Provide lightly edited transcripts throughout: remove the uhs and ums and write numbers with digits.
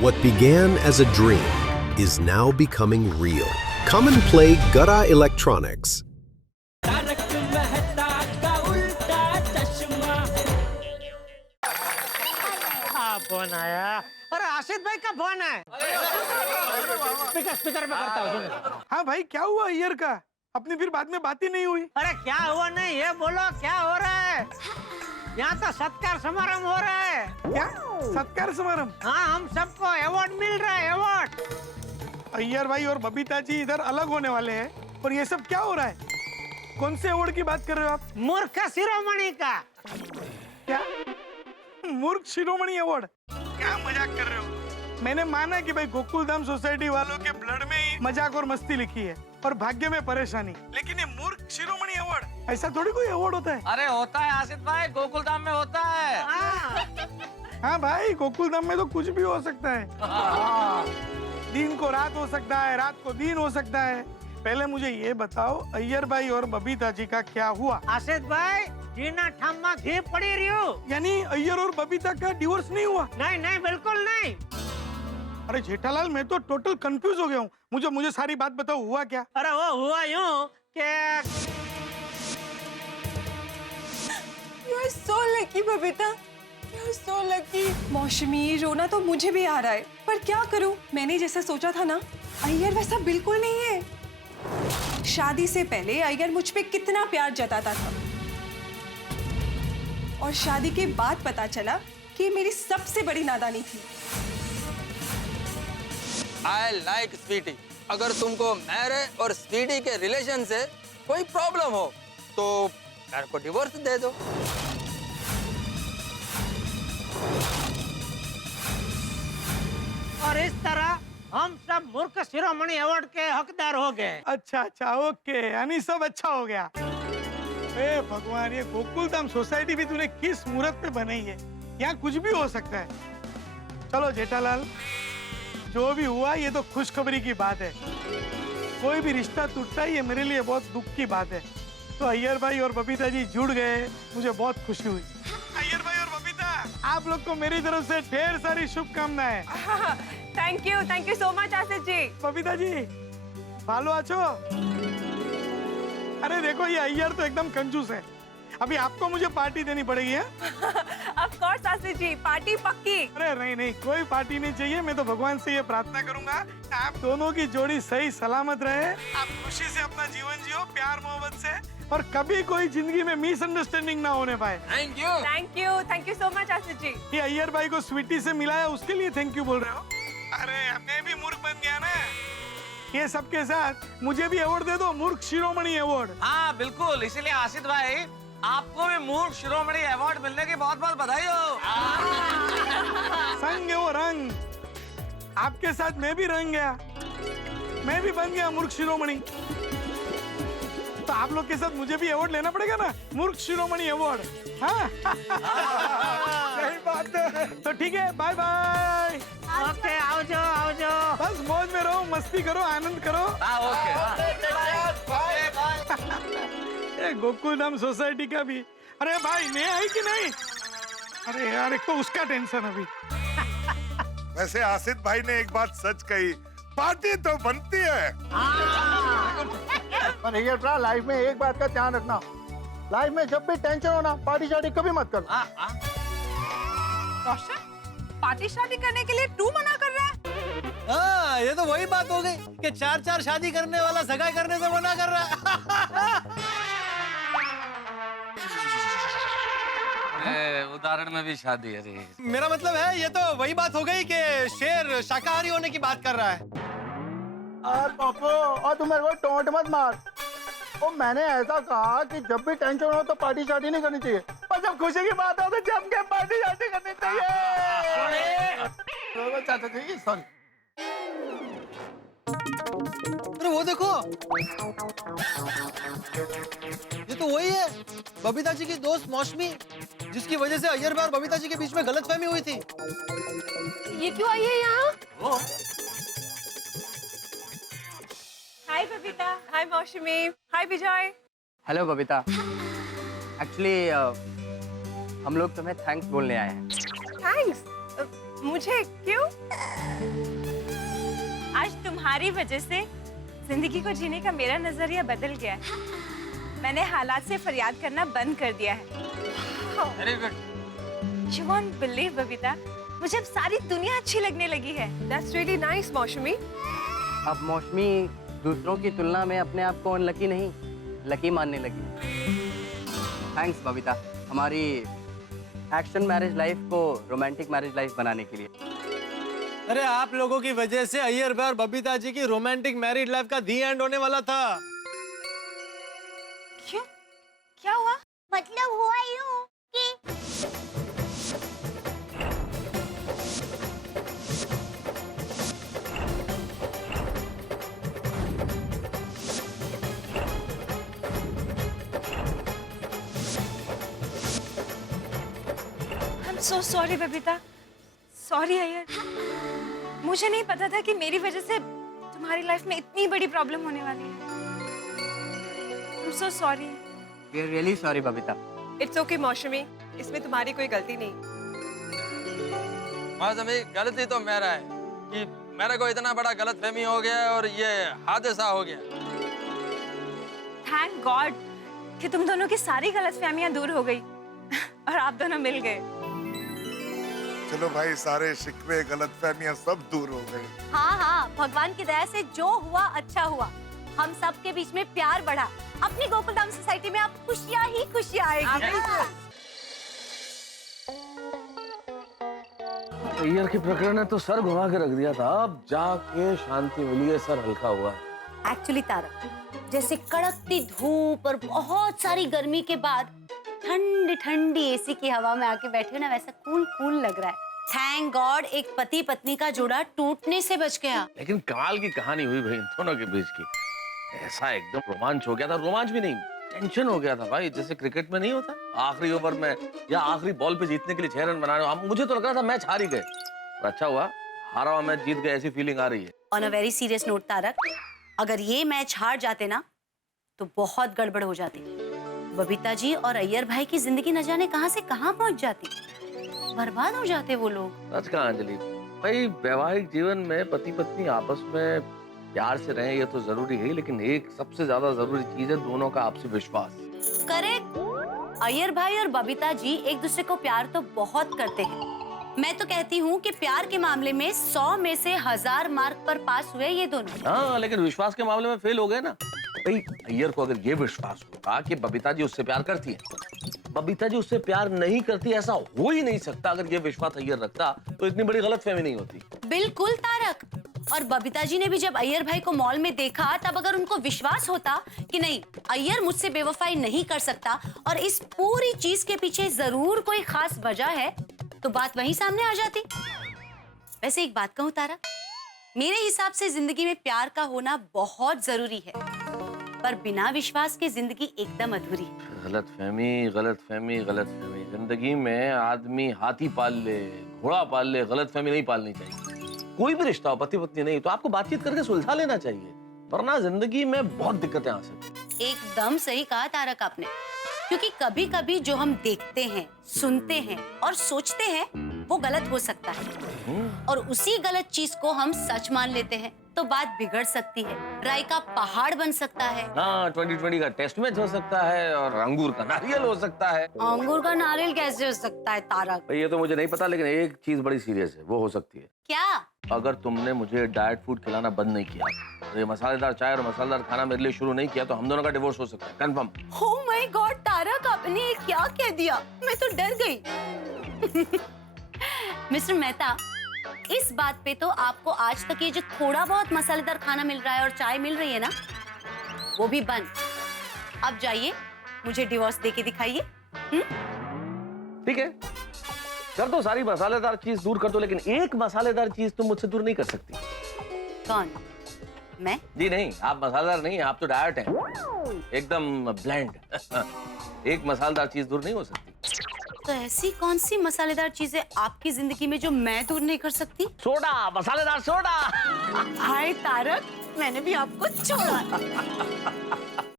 What began as a dream is now becoming real. Come and play Gada Electronics. Phone आया। अरे आशित भाई का phone है। Speaker पे करता हूँ। हाँ भाई, क्या हुआ अय्यर का? अपनी फिर बाद में बात ही नहीं हुई। अरे क्या हुआ नहीं, ये बोलो क्या हो रहा है? यहाँ तो सत्कार समारोह हो रहा है। क्या सत्कार समारोह? हाँ, हम सबको अवार्ड मिल रहा है, अवार्ड। अय्यर भाई और बबीता जी इधर अलग होने वाले हैं, और ये सब क्या हो रहा है? कौन से अवार्ड की बात कर रहे हो आप? मूर्ख शिरोमणि का। क्या मूर्ख शिरोमणि अवार्ड? क्या मजाक कर रहे हो? मैंने माना कि भाई गोकुलधाम सोसाइटी वालों के ब्लड में ही मजाक और मस्ती लिखी है और भाग्य में परेशानी, लेकिन ये मूर्ख शिरोमणि अवार्ड, ऐसा थोड़ी कोई अवार्ड होता है। अरे होता है आसिफ भाई, गोकुलधाम में होता है। हाँ भाई, गोकुलधाम में तो कुछ भी हो सकता है। दिन को रात हो सकता है, रात को दिन हो सकता है। पहले मुझे ये बताओ, अय्यर भाई और बबीता जी का क्या हुआ? आशित भाई, जीना ठाम्मा घी पड़ी रही हो। यानी अय्यर और बबीता का डिवोर्स नहीं हुआ? नहीं नहीं, बिल्कुल नहीं। अरे जेठालाल, मैं तो टोटल कंफ्यूज हो गया हूँ। मुझे सारी बात बताओ, हुआ क्या? अरे वो हुआ यूं कि You are so lucky, Babita. You are so lucky। मौसमी, रोना तो मुझे भी आ रहा है, पर क्या करूं? मैंने जैसा सोचा था ना, अय्यर वैसा बिल्कुल नहीं है। शादी से पहले अय्यर मुझ पे कितना प्यार जताता था, और शादी के बाद पता चला कि ये मेरी सबसे बड़ी नादानी थी। I like Sweety. अगर तुमको मेरे और स्वीटी के रिलेशन से कोई प्रॉब्लम हो तो मेरे को डिवोर्स दे दो। और इस तरह हम सब मूर्ख शिरोमणि अवार्ड के हकदार हो गए। अच्छा अच्छा, ओके, यानी सब अच्छा हो गया। ए भगवान, ये गोकुलधाम सोसाइटी भी तूने किस मुहूर्त पे बनाई है? यहाँ कुछ भी हो सकता है। चलो जेठालाल, जो भी हुआ ये तो खुशखबरी की बात है। कोई भी रिश्ता टूटता है, ये मेरे लिए बहुत दुख की बात है। तो अय्यर भाई और बबीता जी जुड़ गए, मुझे बहुत खुशी हुई। अय्यर भाई और बबीता, आप लोग को मेरी तरफ से ढेर सारी शुभकामनाएं। Thank you so much Asif ji. Babita ji, भालो आछो? अरे देखो, ये अय्यर तो एकदम कंजूस है। अभी आपको मुझे पार्टी देनी पड़ेगी है? Of course Asif ji, party पक्की। अरे नहीं नहीं, कोई पार्टी नहीं चाहिए। मैं तो भगवान से ये प्रार्थना करूंगा कि आप दोनों की जोड़ी सही सलामत रहे, आप खुशी से अपना जीवन जियो, प्यार मोहब्बत से, और कभी कोई जिंदगी में मिसअंडरस्टैंडिंग ना होने पाए। Thank you so much Asif ji. ये अय्यर भाई को स्वीटी से मिलाया, उसके लिए थैंक यू बोल रहे हो? अरे मैं भी मूर्ख बन गया ना। ये सबके साथ मुझे भी अवार्ड दे दो, मूर्ख शिरोमणि अवार्ड। हाँ बिल्कुल, इसीलिए आसिफ भाई आपको भी मूर्ख शिरोमणि अवार्ड मिलने की बहुत बहुत बधाई हो। संग है वो रंग, आपके साथ मैं भी रंग गया, मैं भी बन गया मूर्ख शिरोमणि। तो आप लोग के साथ मुझे भी अवार्ड लेना पड़ेगा ना, मूर्ख शिरोमणि अवार्ड। हाँ सही बात है। तो ठीक है, बाय बाय। ओके, आओ जाओ। बस मौज में रहो, मस्ती करो, आनंद करो। ये गोकुलधाम सोसाइटी का भी। अरे भाई, मैं आई कि नहीं? अरे यार, एक तो उसका टेंशन अभी। वैसे आसिफ भाई ने एक बात सच कही, पार्टी तो बनती है। पर अय्यर भरा, लाइफ में एक बात का ध्यान रखना, लाइफ में जब भी टेंशन हो ना, पार्टी शादी कभी मत करना। रोशन, पार्टी शादी करने के लिए तू मना कर रहा है? हाँ, ये तो वही बात हो गई कि चार शादी करने वाला सगाई करने से मना कर रहा है। उदाहरण में भी शादी है रे। मेरा मतलब है, ये तो वही बात हो गई कि शेर शाकाहारी होने की बात कर रहा है। और पापा, और तुम मेरे को टोंट मत मार। और मैंने ऐसा कहा कि जब भी टेंशन हो तो पार्टी शादी नहीं करनी चाहिए, पर जब खुशी की बात हो तो जम के पार्टी शादी करनी चाहिए। चाचा जी, सॉरी। अरे वो देखो, ये तो वही है, बबीता जी की दोस्त मौसमी, जिसकी वजह से अय्यर भाई और बबीता जी के बीच में गलतफहमी हुई थी। ये क्यों आई है यहाँ? हाय बबीता, हाय मौसमी, हाय विजय। हेलो बबीता, एक्चुअली हम लोग तुम्हें थैंक्स बोलने आए हैं। थैंक्स? मुझे क्यों? आज तुम्हारी वजह से जिंदगी को जीने का मेरा नजरिया बदल गया है। मैंने हालात से फरियाद करना बंद कर दिया है। Very good. You won't believe, Babita, मुझे अब सारी दुनिया अच्छी लगने लगी है। That's really nice, मौसमी। अब मौसमी दूसरों की तुलना में अपने आप को अनलकी नहीं, लकी मानने लगी। थैंक्स बबीता, हमारी एक्शन मैरिज लाइफ को रोमांटिक मैरिज लाइफ बनाने के लिए। अरे आप लोगों की वजह से अय्यर भाई और बबीता जी की रोमांटिक मैरिड लाइफ का दी एंड होने वाला था। क्यों? क्या हुआ? मतलब हुआ यूं कि I'm so sorry, Babita. Sorry Iyer. मुझे नहीं पता था कि मेरी वजह से तुम्हारी लाइफ में इतनी बड़ी प्रॉब्लम होने वाली है। I'm so sorry। We are really sorry Babita. It's okay, मौसमी। इसमें तुम्हारी कोई गलती नहीं। मौसमी, गलती तो मेरा है कि मेरे को इतना बड़ा गलतफहमी हो गया और ये हादसा हो गया। Thank God कि तुम दोनों की सारी गलतफहमियां दूर हो गई और आप दोनों मिल गए। चलो भाई, सारे शिकवे गलतफहमियां सब दूर हो गए। हाँ हाँ, भगवान की दया से जो हुआ अच्छा हुआ। हम सब के बीच में प्यार बढ़ा। अपनी गोकुलधाम सोसाइटी में अब खुशियाँ ही खुशियाँ आएगी। अय्यर के प्रकरण ने तो सर घुमा के रख दिया था, अब जाके शांति मिली है, सर हल्का हुआ है। एक्चुअली तारक, जैसे कड़कती धूप और बहुत सारी गर्मी के बाद ठंडी ठंडी एसी की हवा में आके बैठे हो ना, वैसा कूल कूल लग रहा है। थैंक गॉड एक पति पत्नी का जोड़ा टूटने से बच गया। लेकिन कमाल की कहानी हुई भाई इन दोनों के बीच की। ऐसा एकदम रोमांच हो गया था, रोमांच भी नहीं, टेंशन हो गया था भाई, जैसे क्रिकेट में नहीं होता आखिरी ओवर में या आखिरी बॉल पे जीतने के लिए 6 रन बनाने। मुझे तो लग रहा था मैच हार ही गए, पर अच्छा हुआ हारा हुआ मैच जीत गए, ऐसी फीलिंग आ रही है। On a very serious note Tarak, अगर ये मैच हार जाते ना तो बहुत गड़बड़ हो जाती। बबीता जी और अय्यर भाई की जिंदगी न जाने कहां से कहां पहुंच जाती, बर्बाद हो जाते वो लोग। सच कहा अंजलि भाई, वैवाहिक जीवन में पति पत्नी आपस में प्यार से रहें ये तो जरूरी है, लेकिन एक सबसे ज्यादा जरूरी चीज है दोनों का आपसी विश्वास। करेक्ट। अय्यर भाई और बबीता जी एक दूसरे को प्यार तो बहुत करते हैं। मैं तो कहती हूँ कि प्यार के मामले में 100 में से 1000 मार्क पर पास हुए ये दोनों। हाँ, लेकिन विश्वास के मामले में फेल हो गए ना भाई। अय्यर को अगर ये विश्वास होगा कि बबीता जी उससे प्यार करती है, बबीता जी उससे प्यार नहीं करती, ऐसा हो ही नहीं सकता। अगर ये विश्वास अय्यर रखता तो इतनी बड़ी गलतफहमी नहीं होती। बिल्कुल तारक। और बबीता जी ने भी जब अय्यर भाई को मॉल में देखा, तब अगर उनको विश्वास होता कि नहीं अय्यर मुझसे बेवफाई नहीं कर सकता और इस पूरी चीज के पीछे जरूर कोई खास वजह है, तो बात वहीं सामने आ जाती। वैसे एक बात कहूँ तारक, मेरे हिसाब से जिंदगी में प्यार का होना बहुत जरूरी है, पर बिना विश्वास के जिंदगी एकदम अधूरी है। गलतफहमी गलतफहमी गलतफहमी। जिंदगी में आदमी हाथी पाल ले, घोड़ा पाल ले, गलतफहमी नहीं पालनी चाहिए। कोई भी रिश्ता हो, पति पत्नी नहीं, तो आपको बातचीत करके सुलझा लेना चाहिए, वरना जिंदगी में बहुत दिक्कतें आ सकती। एकदम सही कहा तारक आपने, क्योंकि कभी कभी जो हम देखते हैं, सुनते हैं और सोचते हैं वो गलत हो सकता है, और उसी गलत चीज को हम सच मान लेते हैं तो बात बिगड़ सकती है, राय का पहाड़ बन सकता है। हाँ, 2020 का टेस्ट मैच हो सकता है और अंगूर का नारियल हो सकता है। अंगूर का नारियल कैसे हो सकता है तारक? भाई ये तो मुझे नहीं पता, लेकिन एक चीज बड़ी सीरियस है, वो हो सकती है। क्या? अगर तुमने मुझे डाइट फूड खिलाना बंद नहीं किया, तो ये मसालेदार चाय और मसालेदार खाना मेरे लिए शुरू नहीं किया, तो हम दोनों का डिवोर्स हो सकता है, confirm. Oh my God Tarak, आपने ये क्या कह दिया? मैं तो डर गई। मिस्टर मेहता, इस बात पे तो आपको आज तक ये जो थोड़ा बहुत मसालेदार खाना मिल रहा है और चाय मिल रही है ना, वो भी बंद। अब जाइए, मुझे डिवोर्स देके दिखाइए। ठीक है, कर दो, सारी मसालेदार चीज दूर कर दो, लेकिन एक मसालेदार चीज तुम मुझसे दूर नहीं कर सकती। कौन? मैं? जी नहीं, आप मसालेदार नहीं, आप तो डाइट हैं, एकदम ब्लेंड। एक मसालेदार चीज दूर नहीं हो सकती। तो ऐसी कौन सी मसालेदार चीजें आपकी जिंदगी में जो मैं दूर नहीं कर सकती? सोडा, मसालेदार सोडा। हाय तारक, मैंने भी आपको छोड़ा।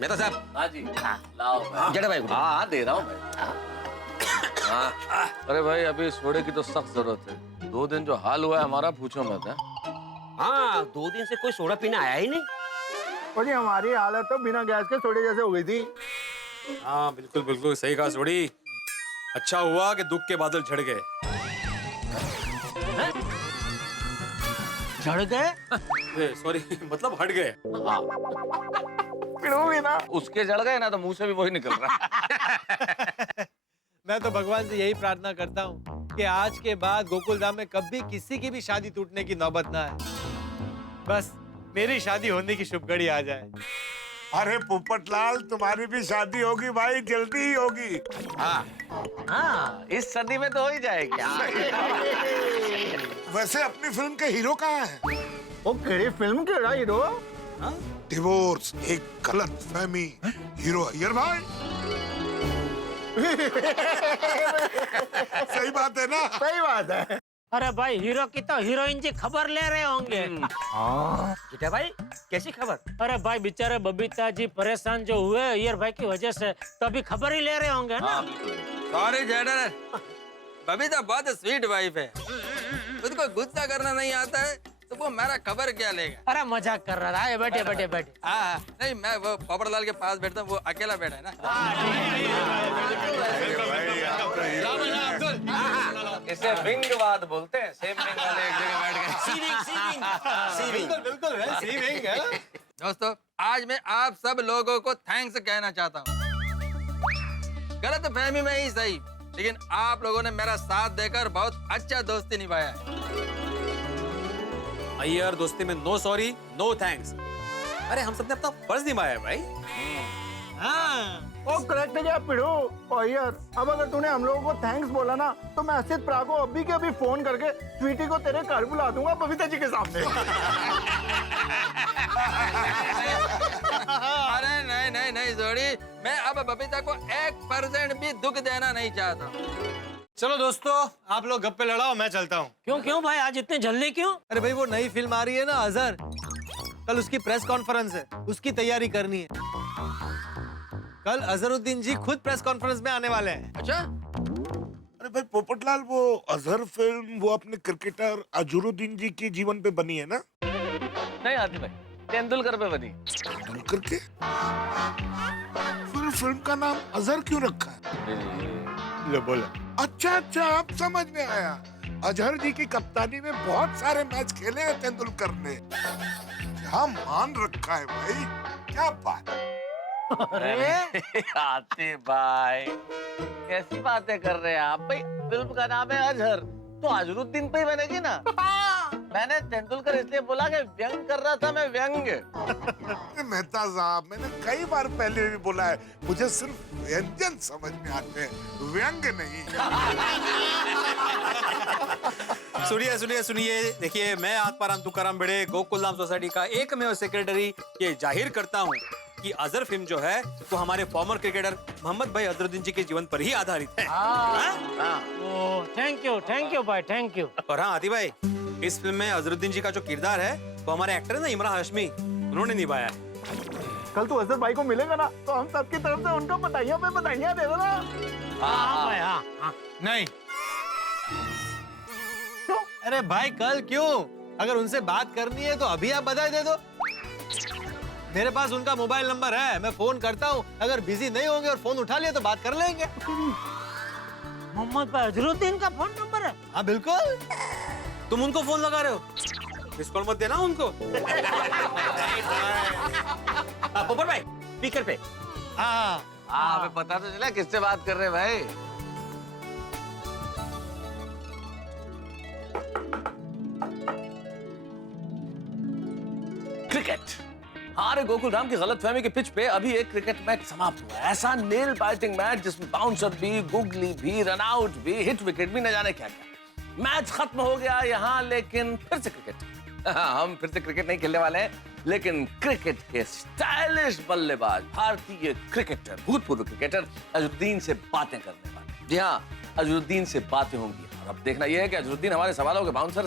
मेहता साहब। हाँ जी, लाओ जड़े भाई। हाँ दे रहा हूँ भाई। हाँ, अरे भाई अभी सोडे की तो सख्त जरूरत है। 2 दिन जो हाल हुआ है हमारा, पूछो मत है। हाँ 2 दिन से कोई सोडा पीने आया ही नहीं। और ये हमारी हालत तो बिना गैस के सोडे जैसे हो गई थी। हाँ बिल्कुल बिल्कुल सही कहा सोडी। अच्छा हुआ कि दुख के बादल झड़ गए। झड़ गए? सॉरी मतलब हट गए। पिड़ो भी ना। उसके जड़ गए ना तो मुंह से भी वही निकल रहा। मैं तो भगवान से यही प्रार्थना करता हूँ कि आज के बाद गोकुल धाम में कभी किसी की भी शादी टूटने की नौबत ना आए। बस मेरी शादी होने की शुभ घड़ी आ जाए। अरे पोपटलाल, तुम्हारी भी शादी होगी भाई, जल्दी ही होगी। हाँ, इस सदी में तो हो ही जाएगी। वैसे अपनी फिल्म के हीरो कहाँ हैं? वो केड़ी फिल्म केड़ा हीरो? डिवोर्स एक गलत फहमी। हीरो अय्यर भाई। सही बात है ना? सही बात है। अरे भाई हीरो की तो हीरोइन जी खबर ले रहे होंगे। बेटा भाई कैसी खबर? अरे भाई बेचारे बबीता जी परेशान जो हुए अय्यर भाई की वजह से, तो अभी खबर ही ले रहे होंगे ना। सॉरी जेडर, बबीता बहुत स्वीट वाइफ है, उसको गुस्सा करना नहीं आता है तो वो मेरा खबर क्या लेगा। अरे मजाक कर रहा है। बैठे बैठे बैठे। हाँ नहीं, मैं वो पोपटलाल के पास बैठता हूँ, वो अकेला बैठा है ना। इसे विंगवाद बोलते हैं। सेम विंग वाले एक जगह बैठ गए। बिल्कुल सी विंग है। दोस्तों आज मैं आप सब लोगों को थैंक्स कहना चाहता हूँ। गलत फहमी में ही सही, लेकिन आप लोगों ने मेरा साथ देकर बहुत अच्छा दोस्ती निभाया है। अय्यर दोस्ती में नो सॉरी नो थैंक्स। अरे हम सबने अपना फर्ज निभाया है भाई। ओ करेक्ट है क्या पिड़ो? ओ यार, अब अगर तूने हम लोगों को थैंक्स बोला ना, तो मैं असित प्रा को अभी के अभी फोन करके स्वीटी को तेरे घर बुला दूंगा बबीता जी के सामने। अरे नहीं नहीं नहीं जोड़ी, मैं अब बबीता को 1% भी दुख देना नहीं चाहता। चलो दोस्तों, आप लोग गप्पे लड़ाओ, मैं चलता हूँ। क्यों भाई आज इतनी जल्दी क्यों? अरे भाई वो नई फिल्म आ रही है ना अजहर, कल उसकी प्रेस कॉन्फ्रेंस है, उसकी तैयारी करनी है। कल अजहरुद्दीन जी खुद प्रेस कॉन्फ्रेंस में आने वाले हैं। अच्छा? अरे भाई पोपटलाल, वो अजहर फिल्म वो अपने क्रिकेटर अजहरुद्दीन जी के जीवन पे बनी है ना? नहीं आती भाई, तेंदुलकर पे बनी। तेंदुलकर के? फिर फिल्म का नाम अजहर क्यों रखा है? लो बोलो। अच्छा अच्छा, अब समझ में आया। अजहर जी की कप्तानी में बहुत सारे मैच खेले हैं तेंदुलकर ने। क्या मान रखा है भाई, क्या बात। अरे आते भाई, कैसी बातें कर रहे हैं आप भाई? फिल्म का नाम है अजहर, तो अजहरुद्दीन पे ही बनेगी ना। मैंने तेंदुलकर इसलिए बोला कि व्यंग कर रहा था मैं, व्यंग। मेहता साहब, मैंने कई बार पहले भी बोला है, मुझे सिर्फ व्यंजन समझ में आते हैं, व्यंग नहीं। सुनिए सुनिए सुनिए, देखिए मैं आत्माराम तुकाराम भिड़े गोकुलधाम सोसाइटी का एकमेव सेक्रेटरी ये जाहिर करता हूँ कि अजहर फिल्म जो है वो हमारे फॉर्मर क्रिकेटर मोहम्मद भाई अजहरुद्दीन जी के जीवन पर ही आधारित है। थैंक यू भाई, थैंक यू। और हाँ आदि भाई, इस फिल्म में अजहरुद्दीन जी का जो किरदार है वो हमारे एक्टर है ना इमरान हाशमी, उन्होंने निभाया है। कल तू अजहर भाई को मिलेगा ना, तो हम सबकी तरफ से उनको बधाइयां पे बधाइयां दे देना। हाँ भाई हाँ। नहीं अरे भाई कल क्यों? अगर उनसे बात करनी है तो अभी आप बधाई दे दो। मेरे पास उनका मोबाइल नंबर है, मैं फोन करता हूँ। अगर बिजी नहीं होंगे और फोन उठा लिया तो बात कर लेंगे। मोहम्मद भाई अजहरुद्दीन का फोन नंबर है? हाँ बिल्कुल। तुम उनको फोन लगा रहे हो? मिस कॉल मत देना उनको। पोपट भाई स्पीकर पे। हाँ हमें पता तो चला किससे बात कर रहे हैं भाई। क्रिकेट। हमारे गोकुलधाम की गलतफहमी के पिच पे अभी एक क्रिकेट मैच समाप्त हुआ है। ऐसा नेल बाइटिंग मैच जिसमें बाउंसर भी, गुगली भी, रनआउट भी, हिट विकेट भी, न जाने क्या क्या। मैच खत्म हो गया यहाँ, लेकिन फिर से क्रिकेट। हम फिर से क्रिकेट नहीं खेलने वाले हैं, लेकिन क्रिकेट के स्टाइलिश बल्लेबाज भारतीय क्रिकेटर, भूतपूर्व क्रिकेटर अजहरुद्दीन से बातें करने वाले। जी हाँ, अजहरुद्दीन से बातें होंगी। और अब देखना यह है कि अजहरुद्दीन हमारे सवालों के बाउंसर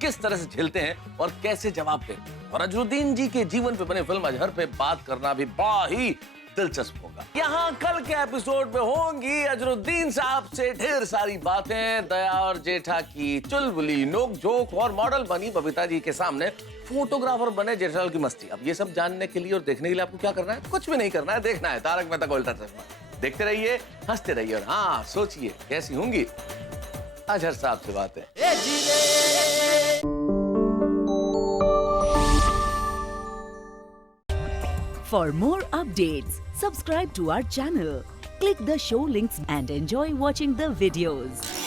किस तरह से झेलते हैं और कैसे जवाब देते हैं। और अजहरुद्दीन जी के जीवन पे बने फिल्म अजहर पे बात करना भी बड़ा ही दिलचस्प होगा। यहाँ कल के एपिसोड में होंगी अजरुद्दीन साहब से ढेर सारी बातें, दया और जेठा की चुलबुली, नोक झोंक और मॉडल बनी बबीता जी के सामने फोटोग्राफर बने जेठालाल की मस्ती। अब ये सब जानने के लिए और देखने के लिए आपको क्या करना है? कुछ भी नहीं करना है, देखना है तारक मेहता का उल्टा चश्मा। देखते रहिए, हंसते रहिए और हाँ सोचिए कैसी होंगी अजहर साहब से बातें। For more updates, subscribe to our channel, click the show links and enjoy watching the videos.